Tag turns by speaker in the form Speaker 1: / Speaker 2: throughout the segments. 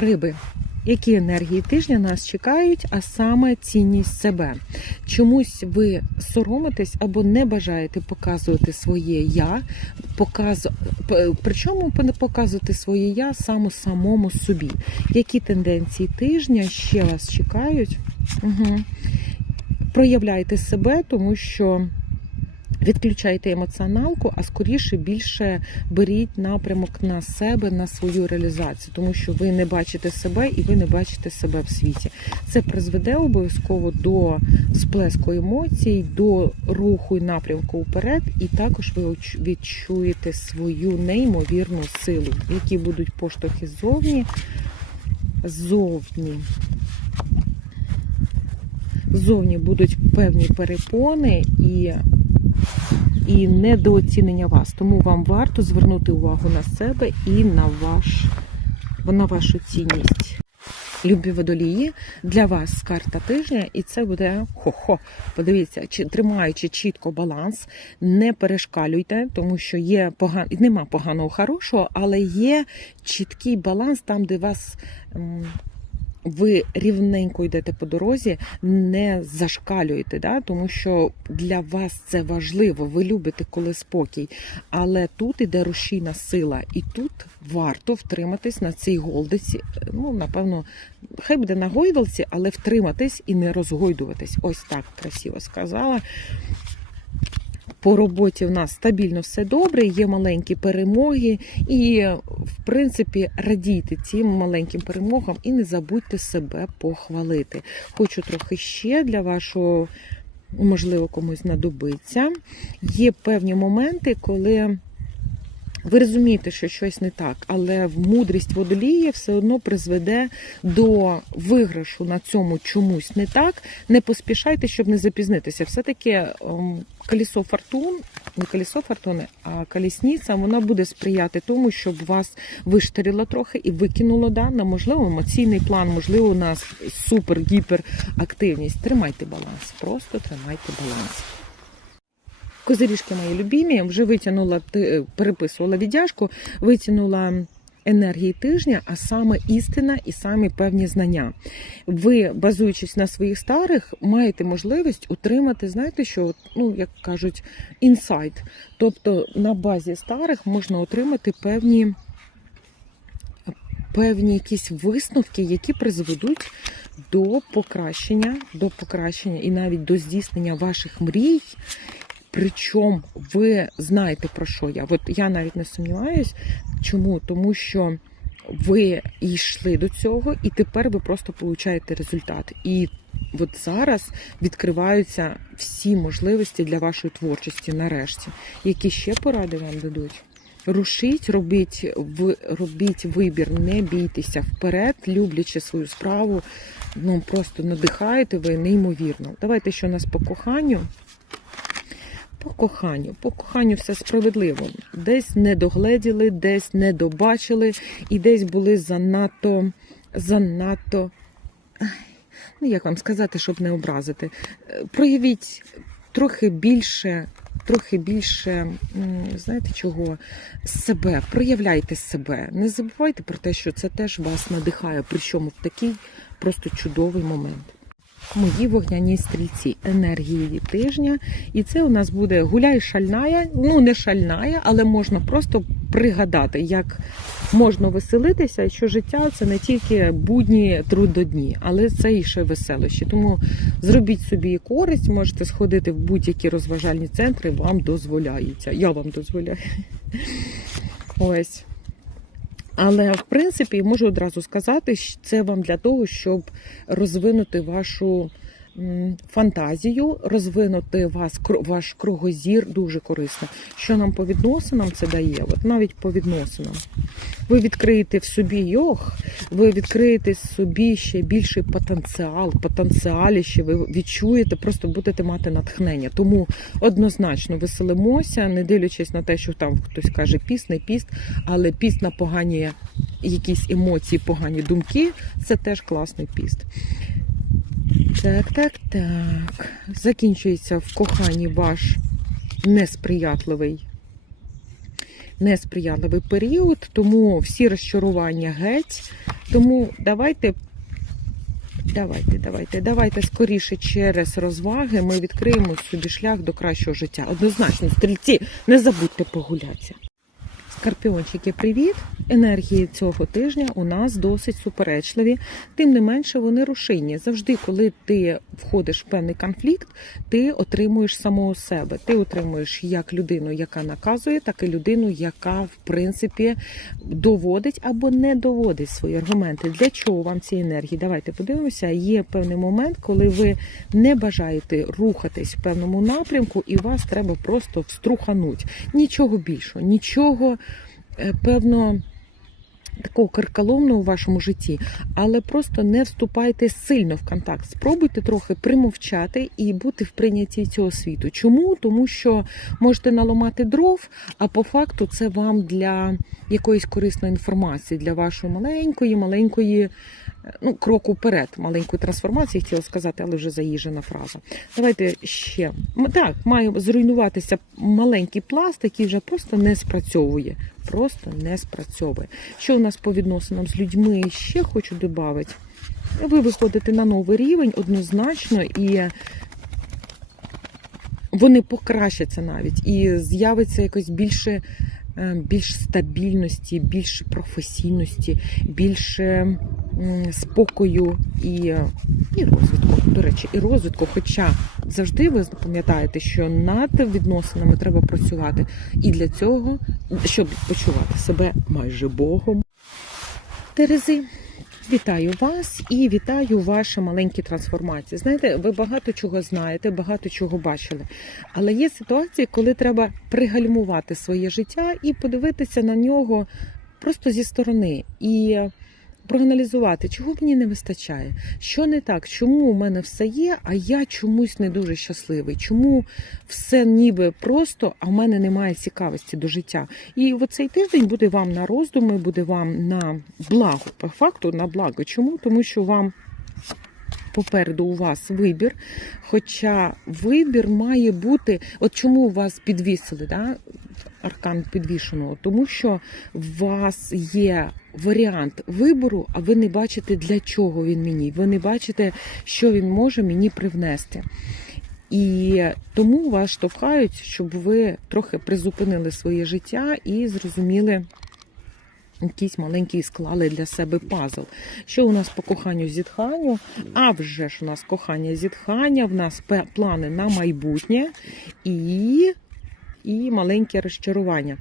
Speaker 1: Риби. Які енергії тижня нас чекають, а саме цінність себе. Чомусь ви соромитесь або не бажаєте показувати своє я, показ... причому показувати своє я саме самому собі. Які тенденції тижня ще вас чекають? Угу. Проявляйте себе, тому що відключайте емоціоналку, а скоріше більше беріть напрямок на себе, на свою реалізацію, тому що ви не бачите себе і ви не бачите себе в світі. Це призведе обов'язково до сплеску емоцій, до руху і напрямку вперед, і також ви відчуєте свою неймовірну силу, які будуть поштовхи ззовні. Ззовні. Ззовні будуть певні перепони і і недооцінення вас. Тому вам варто звернути увагу на себе і на ваш на вашу цінність. Любі водолії, для вас карта тижня, і це буде хо-хо. Подивіться, чи тримаючи чітко баланс, не перешкалюйте, тому що є поган... нема поганого хорошого, але є чіткий баланс там, де вас. Ви рівненько йдете по дорозі, не зашкалюєте, да? тому що для вас це важливо. Ви любите, коли спокій. Але тут іде рушійна сила, і тут варто втриматись на цій голдиці. Ну, напевно, хай буде на гойдалці, але втриматись і не розгойдуватись. Ось так красиво сказала. По роботі в нас стабільно все добре, є маленькі перемоги, і в принципі радійте цим маленьким перемогам і не забудьте себе похвалити. Хочу трохи ще для вашого, можливо, комусь знадобиться. Є певні моменти, коли. Ви розумієте, що щось не так, але мудрість водолія все одно призведе до виграшу на цьому чомусь не так. Не поспішайте, щоб не запізнитися. Все-таки ем, колесо фортун, не колесо фортуни, а колісниця, вона буде сприяти тому, щоб вас виштаріло трохи і викинуло да, на можливо емоційний план, можливо, на супер-гіпер активність. Тримайте баланс, просто тримайте баланс. Козиріжки мої любімі, вже витягнула, переписувала віддяжку, витягнула енергії тижня, а саме істина і самі певні знання. Ви, базуючись на своїх старих, маєте можливість отримати, знаєте, що, ну, як кажуть, інсайт. Тобто на базі старих можна отримати певні, певні якісь висновки, які призведуть до покращення, до покращення і навіть до здійснення ваших мрій. Причому ви знаєте про що я. От я навіть не сумніваюсь. Чому? Тому що ви йшли до цього, і тепер ви просто получаєте результат. І от зараз відкриваються всі можливості для вашої творчості нарешті. Які ще поради вам дадуть? Рушіть, робіть, ви, робіть вибір, не бійтеся вперед, люблячи свою справу. Ну просто надихаєте ви неймовірно. Давайте що у нас по коханню. По коханню, по коханню все справедливо. Десь не догледіли, десь не добачили, і десь були занадто, занадто. Ну, як вам сказати, щоб не образити. Е, Проявіть трохи більше, трохи більше, знаєте чого, себе, проявляйте себе. Не забувайте про те, що це теж вас надихає, причому в такий просто чудовий момент. Мої вогняні стрільці енергії тижня. І це у нас буде гуляй шальная, ну не шальная, але можна просто пригадати, як можна веселитися, що життя це не тільки будні трудодні, але це і ще веселощі. Тому зробіть собі користь, можете сходити в будь-які розважальні центри, вам дозволяється. Я вам дозволяю. Ось. Але в принципі можу одразу сказати, що це вам для того, щоб розвинути вашу фантазію, розвинути вас ваш кругозір дуже корисно. Що нам по відносинам це дає? От навіть по відносинам. Ви відкриєте в собі йох, ви відкриєте в собі ще більший потенціал, потенціаліще, ви відчуєте, просто будете мати натхнення. Тому однозначно веселимося, не дивлячись на те, що там хтось каже піст, не піст, але піст на погані якісь емоції, погані думки це теж класний піст. Так, так, так. Закінчується в коханні ваш несприятливий несприятливий період, тому всі розчарування геть. Тому давайте. Давайте, давайте, давайте скоріше через розваги ми відкриємо собі шлях до кращого життя. Однозначно, стрільці, не забудьте прогулятися. Скорпіончики, привіт! Енергії цього тижня у нас досить суперечливі, тим не менше вони рушійні. Завжди, коли ти входиш в певний конфлікт, ти отримуєш самого себе. Ти отримуєш як людину, яка наказує, так і людину, яка в принципі доводить або не доводить свої аргументи. Для чого вам ці енергії? Давайте подивимося. Є певний момент, коли ви не бажаєте рухатись в певному напрямку, і вас треба просто вструхануть. Нічого більшого, нічого певно. Такого карколомного у вашому житті, але просто не вступайте сильно в контакт. Спробуйте трохи примовчати і бути в прийнятті цього світу. Чому? Тому що можете наламати дров, а по факту це вам для якоїсь корисної інформації, для вашої маленької, маленької, е, ну, кроку вперед, маленької трансформації, хотіла сказати, але вже заїжджена фраза. Давайте ще. Так, має зруйнуватися маленький пласт, який вже просто не спрацьовує. Просто не спрацьовує. Що у нас по відносинам з людьми ще хочу додати? Ви виходите на новий рівень однозначно і вони покращаться навіть, і з'явиться якось більше. Е, Більш стабільності, більше професійності, більше спокою і, е, і розвитку. До речі, і розвитку. Хоча завжди ви пам'ятаєте, що над відносинами треба працювати. І для цього, щоб почувати себе майже Богом. Терези, вітаю вас і вітаю ваші маленькі трансформації. Знаєте, ви багато чого знаєте, багато чого бачили. Але є ситуації, коли треба пригальмувати своє життя і подивитися на нього просто зі сторони. І проаналізувати, чого мені не вистачає, що не так, чому у мене все є, а я чомусь не дуже щасливий, чому все ніби просто, а в мене немає цікавості до життя. І цей тиждень буде вам на роздуми, буде вам на благо, по факту на благо. Чому? Тому що вам. Попереду у вас вибір, хоча вибір має бути. От чому вас підвісили да, аркан підвішеного? Тому що у вас є варіант вибору, а ви не бачите, для чого він мені. Ви не бачите, що він може мені привнести. І тому вас штовхають, щоб ви трохи призупинили своє життя і зрозуміли. Якийсь маленький склали для себе пазл. Що у нас по коханню зітханню? А вже ж у нас кохання зітхання, в нас плани на майбутнє і, і маленьке розчарування.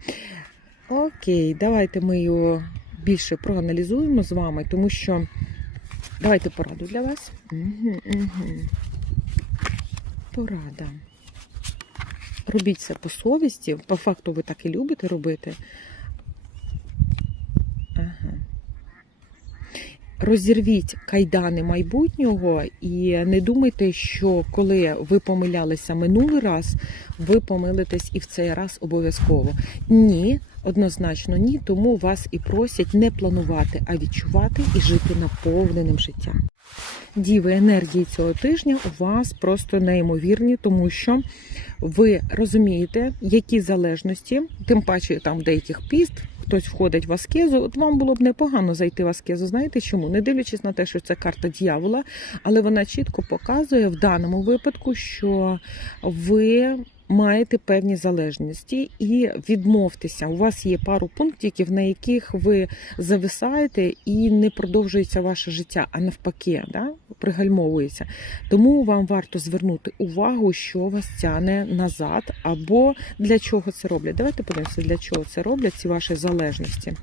Speaker 1: Окей, давайте ми його більше проаналізуємо з вами, тому що давайте пораду для вас. Порада. Робіть все по совісті. По факту ви так і любите робити. Розірвіть кайдани майбутнього і не думайте, що коли ви помилялися минулий раз, ви помилитесь і в цей раз обов'язково. Ні, однозначно ні. Тому вас і просять не планувати, а відчувати і жити наповненим життям. Діви енергії цього тижня у вас просто неймовірні, тому що ви розумієте, які залежності, тим паче там деяких піст, хтось входить в аскезу. От вам було б непогано зайти в аскезу. Знаєте чому? Не дивлячись на те, що це карта дьявола, але вона чітко показує в даному випадку, що ви. Маєте певні залежності і відмовтеся. У вас є пару пунктів, на яких ви зависаєте і не продовжується ваше життя, а навпаки, да? пригальмовується. Тому вам варто звернути увагу, що вас тяне назад, або для чого це роблять. Давайте подивимося, для чого це роблять ці ваші залежності.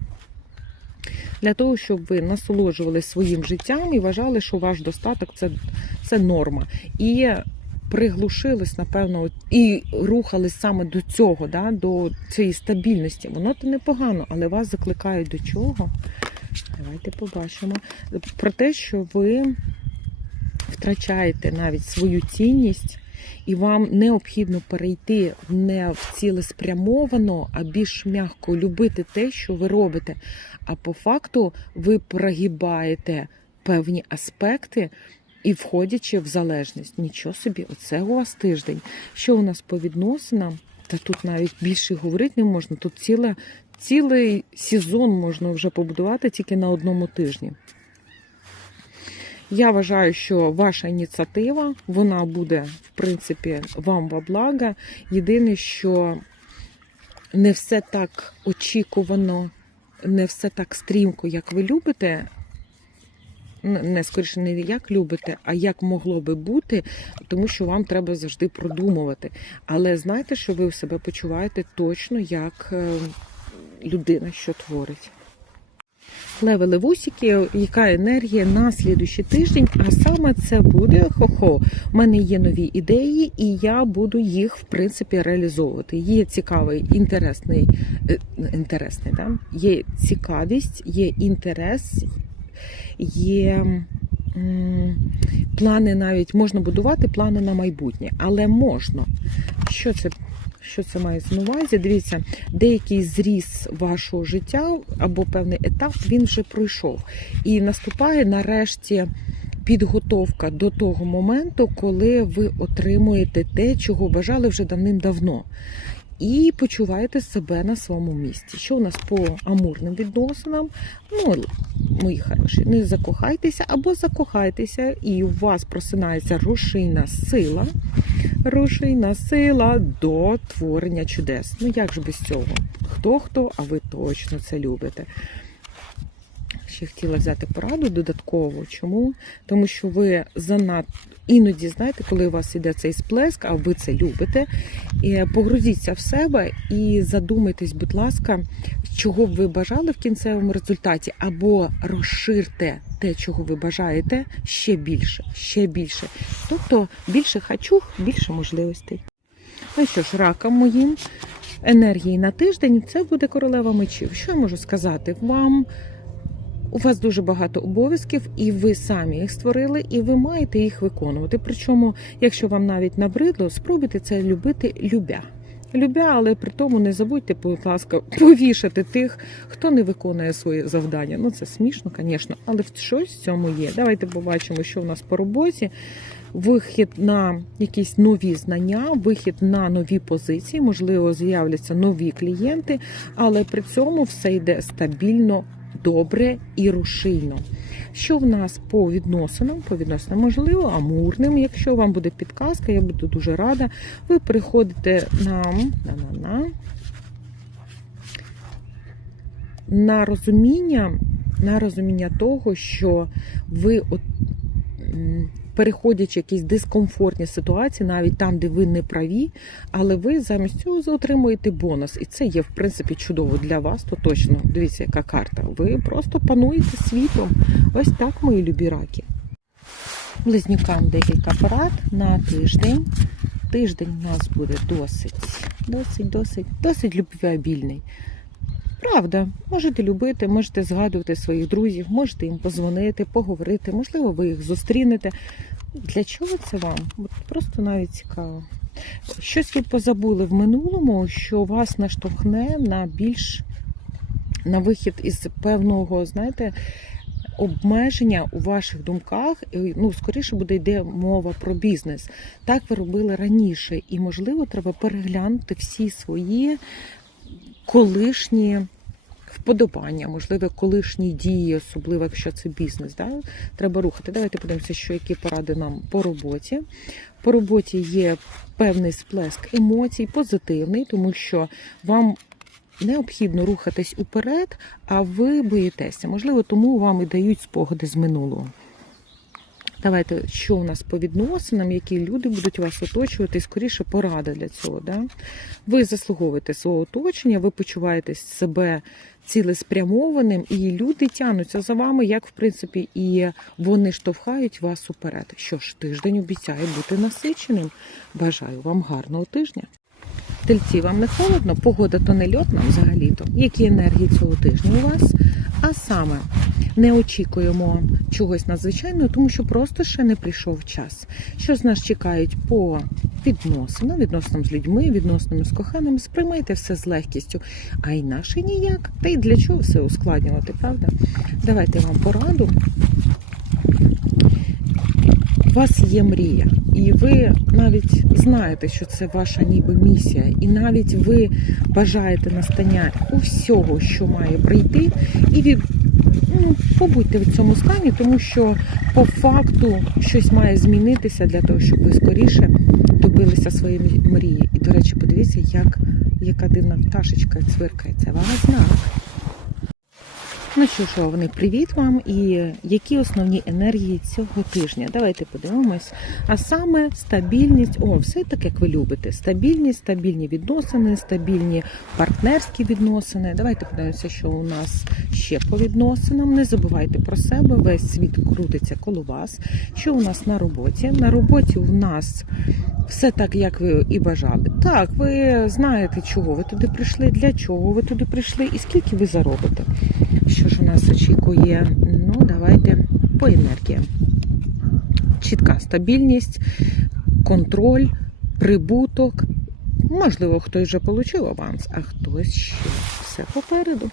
Speaker 1: Для того, щоб ви насолоджували своїм життям і вважали, що ваш достаток це, це норма. І приглушились, напевно, і рухались саме до цього, да, до цієї стабільності. Воно то непогано, але вас закликають до чого? Давайте побачимо. Про те, що ви втрачаєте навіть свою цінність, і вам необхідно перейти не в цілеспрямовано, а більш м'яко любити те, що ви робите. А по факту ви прогибаєте певні аспекти. І входячи в залежність, нічого собі, оце у вас тиждень. Що у нас по відносинам? Та тут навіть більше говорити не можна. Тут ціле, цілий сезон можна вже побудувати тільки на одному тижні. Я вважаю, що ваша ініціатива вона буде, в принципі, вам во благо. Єдине, що не все так очікувано, не все так стрімко, як ви любите. Не скоріше не як любите, а як могло би бути, тому що вам треба завжди продумувати. Але знайте, що ви себе почуваєте точно як е, людина, що творить. Леви Левусіки, яка енергія на слідуючий тиждень, а саме це буде хо-хо. У мене є нові ідеї, і я буду їх в принципі реалізовувати. Є цікавий, інтересний, е, інтересний, да? є цікавість, є інтерес, є плани навіть можна будувати плани на майбутнє, але можна. Що це? Що це має на увазі? Дивіться, деякий зріз вашого життя або певний етап він вже пройшов. І наступає нарешті підготовка до того моменту, коли ви отримуєте те, чого бажали вже давним-давно. І почуваєте себе на своєму місці. Що у нас по амурним відносинам? Ну, мої хороші, не закохайтеся або закохайтеся, і у вас просинається рушійна сила, рушійна сила до творення чудес. Ну як ж без цього? Хто хто, а ви точно це любите. Ще хотіла взяти пораду додатково. Чому? Тому що ви занадто іноді, знаєте, коли у вас іде цей сплеск, а ви це любите, погрузіться в себе і задумайтесь, будь ласка, чого б ви бажали в кінцевому результаті, або розширте те, чого ви бажаєте, ще більше, ще більше. Тобто більше хачух, більше можливостей. Ну що ж, ракам моїм енергії на тиждень це буде королева мечів. Що я можу сказати? Вам у вас дуже багато обов'язків, і ви самі їх створили, і ви маєте їх виконувати. Причому, якщо вам навіть набридло, спробуйте це любити любя. Любя, але при тому не забудьте, будь ласка, повішати тих, хто не виконує своє завдання. Ну це смішно, звісно, але щось в цьому є. Давайте побачимо, що в нас по роботі. Вихід на якісь нові знання, вихід на нові позиції, можливо, з'являться нові клієнти, але при цьому все йде стабільно, добре і рушійно. Що в нас по відносинам? По відносинам, можливо, амурним. Якщо вам буде підказка, я буду дуже рада. Ви приходите нам на, на, на, на розуміння, на розуміння того, що ви от, переходячи якісь дискомфортні ситуації, навіть там, де ви не праві, але ви замість цього отримуєте бонус. І це є, в принципі, чудово для вас, то точно. Дивіться, яка карта. Ви просто пануєте світом. Ось так, мої любі раки. Близнюкам декілька порад на тиждень. Тиждень у нас буде досить, досить, досить, досить любвеобільний. Правда, можете любити, можете згадувати своїх друзів, можете їм позвонити, поговорити, можливо, ви їх зустрінете. Для чого це вам? Просто навіть цікаво. Щось ви позабули в минулому, що вас наштовхне на більш на вихід із певного, знаєте, обмеження у ваших думках. Ну, скоріше буде йде мова про бізнес. Так ви робили раніше, і можливо, треба переглянути всі свої колишні вподобання, можливо, колишні дії, особливо якщо це бізнес. Да? Треба рухати. Давайте подивимося, що які поради нам по роботі. По роботі є певний сплеск емоцій, позитивний, тому що вам. Необхідно рухатись уперед, а ви боїтеся. Можливо, тому вам і дають спогади з минулого. Давайте, що у нас по відносинам, які люди будуть вас оточувати, і скоріше порада для цього. Да? Ви заслуговуєте свого оточення, ви почуваєте себе цілеспрямованим, і люди тянуться за вами, як в принципі, і вони штовхають вас уперед. Що ж, тиждень обіцяє бути насиченим. Бажаю вам гарного тижня. Тельці, вам не холодно, погода то не льотна взагалі-то. Які енергії цього тижня у вас? А саме не очікуємо чогось надзвичайного, тому що просто ще не прийшов час. Що з нас чекають по відносинам, відносинам з людьми, відносинам з коханими, сприймайте все з легкістю, а інакше ніяк. Та й для чого все ускладнювати, правда? Давайте я вам пораду. У вас є мрія, і ви навіть знаєте, що це ваша ніби місія, і навіть ви бажаєте настання усього, що має прийти, і від ну, побудьте в цьому стані, тому що по факту щось має змінитися для того, щоб ви скоріше добилися своєї мрії. І, до речі, подивіться, як яка дивна пташечка цвиркає. Це ваш знак. Ну що ж, вони привіт вам і які основні енергії цього тижня? Давайте подивимось. А саме стабільність, о, все так, як ви любите. Стабільність, стабільні відносини, стабільні партнерські відносини. Давайте подивимося, що у нас ще по відносинам. Не забувайте про себе, весь світ крутиться коло вас. Що у нас на роботі? На роботі у нас все так, як ви і бажали. Так, ви знаєте, чого ви туди прийшли, для чого ви туди прийшли і скільки ви заробите. Що ж у нас очікує? Ну, давайте по енергіям. Чітка стабільність, контроль, прибуток. Можливо, хтось вже отримав аванс, а хтось ще все попереду.